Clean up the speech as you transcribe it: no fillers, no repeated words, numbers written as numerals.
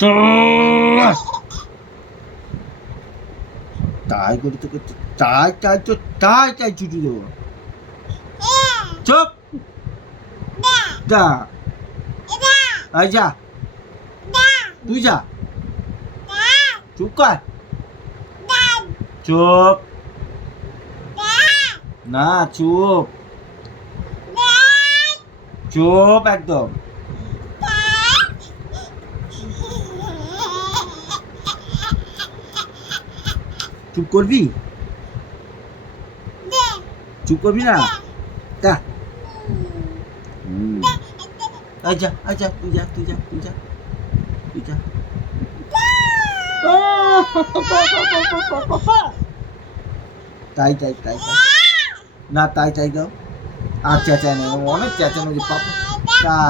তো তাই করে তোকে তাই ছুটি দেবো। চুপ যা আয় যা তুই যা চুপ কর চুপ না চুপ চুপ একদম চুপ করবি চুপ করবি না যা আচ্ছা আচ্ছা তুই যা তাই না তাই দাও আর চেঁচায় না অনেক চেঁচানো যে পাপা